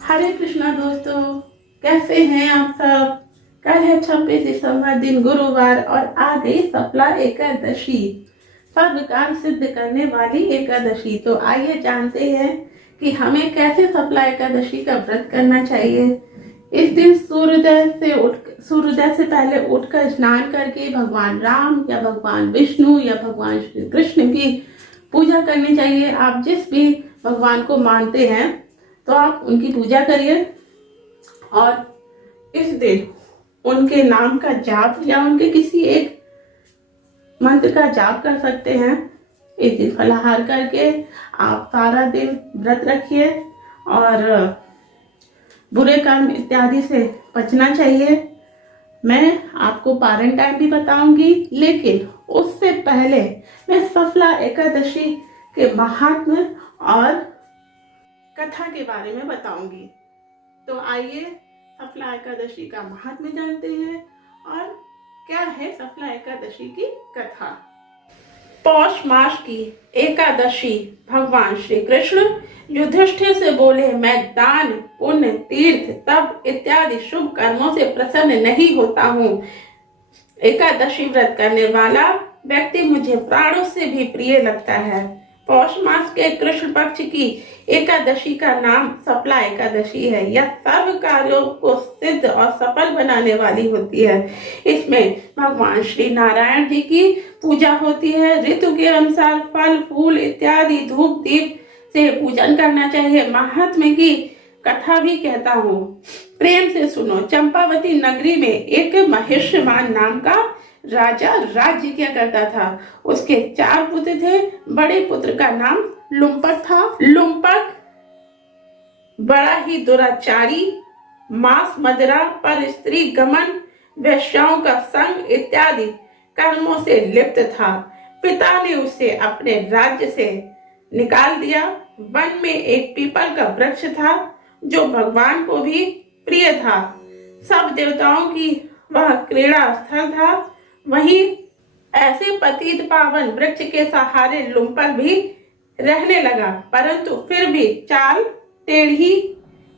हरे कृष्णा दोस्तों, कैसे हैं आप सब। कल है 26 दिसंबर, दिन गुरुवार, और आ गई सफला एकादशी, सब कार्य सिद्ध करने वाली एकादशी। तो आइए जानते हैं कि हमें कैसे सफला एकादशी का व्रत करना चाहिए। इस दिन सूर्योदय से पहले उठकर स्नान करके भगवान राम या भगवान विष्णु या भगवान श्री कृष्ण की पूजा करनी चाहिए। आप जिस भी भगवान को मानते हैं तो आप उनकी पूजा करिए, और इस दिन उनके नाम का जाप या उनके किसी एक मंत्र का जाप कर सकते हैं। इस दिन फलाहार करके आप सारा दिन व्रत रखिए और बुरे कर्म इत्यादि से बचना चाहिए। मैं आपको पारण टाइम भी बताऊंगी, लेकिन उससे पहले मैं सफला एकादशी के महात्म्य और कथा के बारे में बताऊंगी। तो आइए सफला एकादशी का महात्म्य जानते हैं और क्या है सफला एकादशी की कथा। पौष मास की एकादशी भगवान श्री कृष्ण युधिष्ठिर से बोले, मैं दान, पुण्य, तीर्थ, तप इत्यादि शुभ कर्मों से प्रसन्न नहीं होता हूँ। एकादशी व्रत करने वाला व्यक्ति मुझे प्राणों से भी प्रिय लगता है। पौष मास के कृष्ण पक्ष की एकादशी का नाम सफला एकादशी है। यह सर्व कार्यों को सिद्ध और सफल बनाने वाली होती है। इसमें भगवान श्री नारायण जी की पूजा होती है। ऋतु के अनुसार फल फूल इत्यादि धूप दीप से पूजन करना चाहिए। महात्म्य की कथा भी कहता हूँ, प्रेम से सुनो। चंपावती नगरी में एक महेश्यमान नाम का राजा राज्य किया करता था। उसके 4 पुत्र थे। बड़े पुत्र का नाम लुम्पक था। लुम्पक बड़ा ही दुराचारी, मांस मदिरा पर स्त्री गमन, वेश्याओं का संग इत्यादि कर्मों से लिप्त था। पिता ने उसे अपने राज्य से निकाल दिया। वन में एक पीपल का वृक्ष था जो भगवान को भी प्रिय था। सब देवताओं की वह क्रीड़ा स्थल था। वहीं ऐसे पतित पावन वृक्ष के सहारे लुम्पक भी रहने लगा, परंतु फिर भी चाल टेढ़ी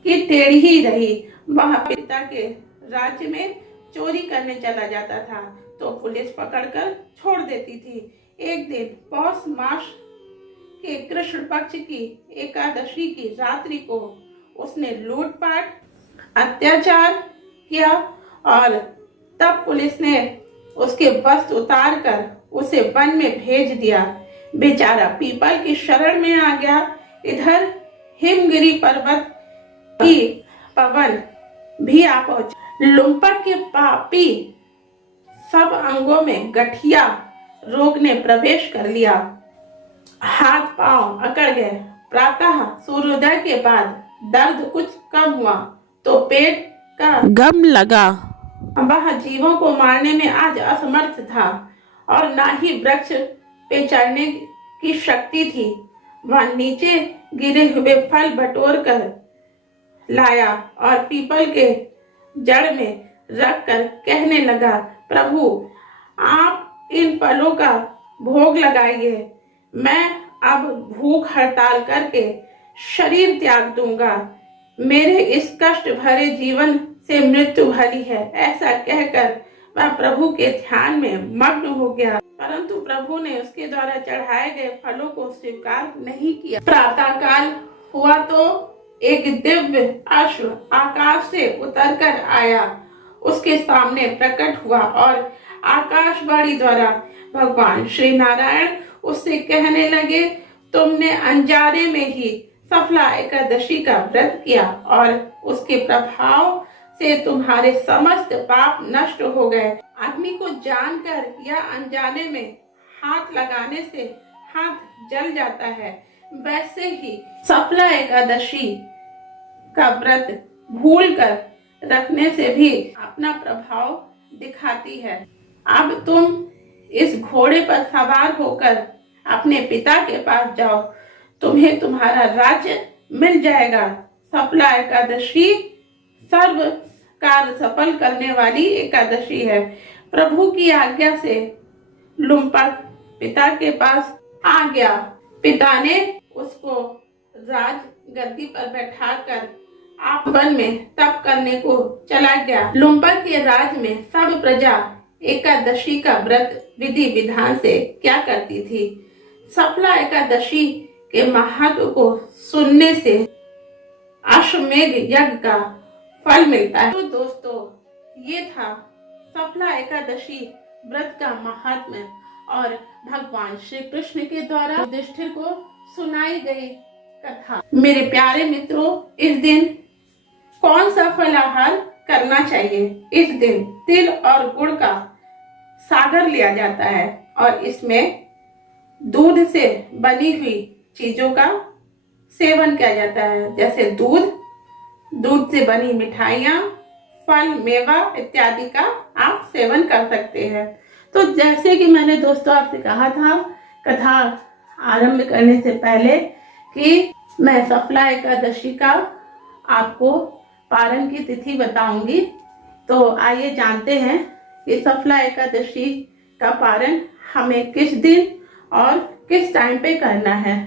की टेढ़ी ही रही। वह पिता के राज्य में चोरी करने चला जाता था तो पुलिस पकड़कर छोड़ देती थी। एक दिन पौष मास के कृष्ण पक्ष की एकादशी की रात्रि को उसने लूटपाट अत्याचार किया और तब पुलिस ने उसके वस्त्र उतार कर उसे वन में भेज दिया। बेचारा पीपल की शरण में आ गया। इधर हिमगिरी पर्वत की पवन भी आ पहुंचा। लुम्पक के पापी सब अंगों में गठिया रोग ने प्रवेश कर लिया। हाथ पांव अकड़ गए। प्रातः सूर्योदय के बाद दर्द कुछ कम हुआ तो पेट का गम लगा। वह जीवों को मारने में आज असमर्थ था और ना ही वृक्ष पे चढ़ने की शक्ति थी। वह नीचे गिरे हुए फल बटोर कर लाया और पीपल के जड़ में रख कर कहने लगा, प्रभु आप इन फलों का भोग लगाइए। मैं अब भूख हड़ताल करके शरीर त्याग दूंगा। मेरे इस कष्ट भरे जीवन से मृत्यु भली है। ऐसा कहकर वह प्रभु के ध्यान में मग्न हो गया, परंतु प्रभु ने उसके द्वारा चढ़ाए गए फलों को स्वीकार नहीं किया। प्रातः काल हुआ तो एक दिव्य अश्व आकाश से उतरकर आया, उसके सामने प्रकट हुआ और आकाशवाणी द्वारा भगवान श्री नारायण उससे कहने लगे, तुमने अनजाने में ही सफला एकादशी का व्रत किया और उसके प्रभाव से तुम्हारे समस्त पाप नष्ट हो गए। अग्नि को जानकर या अनजाने में हाथ लगाने से हाथ जल जाता है, वैसे ही सफला एकादशी का व्रत भूल कर रखने से भी अपना प्रभाव दिखाती है। अब तुम इस घोड़े पर सवार होकर अपने पिता के पास जाओ, तुम्हें तुम्हारा राज्य मिल जाएगा। सफला एकादशी सर्व कार्य सफल करने वाली एकादशी है। प्रभु की आज्ञा से लुम्पक पिता के पास आ गया। पिता ने उसको राज गद्दी पर बैठाकर आप वन में तप करने को चला गया। लुम्बर के राज में सब प्रजा एकादशी का व्रत विधि विधान से क्या करती थी। सफला एकादशी के महत्व को सुनने से अश्वमेध यज्ञ का फल मिलता है। तो दोस्तों, ये था सफला एकादशी व्रत का महात्म्य और भगवान श्री कृष्ण के द्वारा युधिष्ठिर को सुनाई गई कथा। मेरे प्यारे मित्रों, इस दिन कौन सा फलाहार करना चाहिए। इस दिन तिल और गुड़ का सागर लिया जाता है और इसमें दूध से बनी हुई चीजों का सेवन किया जाता है, जैसे दूध से बनी मिठाइयाँ, फल, मेवा इत्यादि का आप सेवन कर सकते हैं। तो जैसे कि मैंने दोस्तों आपसे कहा था कथा आरंभ करने से पहले कि मैं सफला एकादशी का आपको पारण की तिथि बताऊंगी। तो आइए जानते हैं कि सफला एकादशी का पारण हमें किस दिन और किस टाइम पे करना है।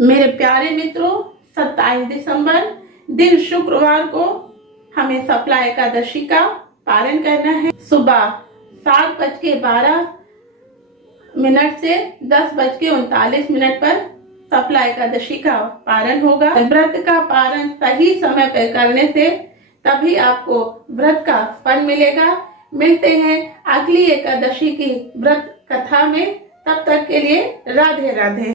मेरे प्यारे मित्रों, 27 दिसंबर दिन शुक्रवार को हमें सफला एकादशी का पारण करना है। सुबह 7:12 से 10:39 पर सफला एकादशी का पारण होगा। व्रत का पारण सही समय पर करने से तभी आपको व्रत का फल मिलेगा। मिलते हैं अगली एकादशी की व्रत कथा में। तब तक के लिए राधे राधे।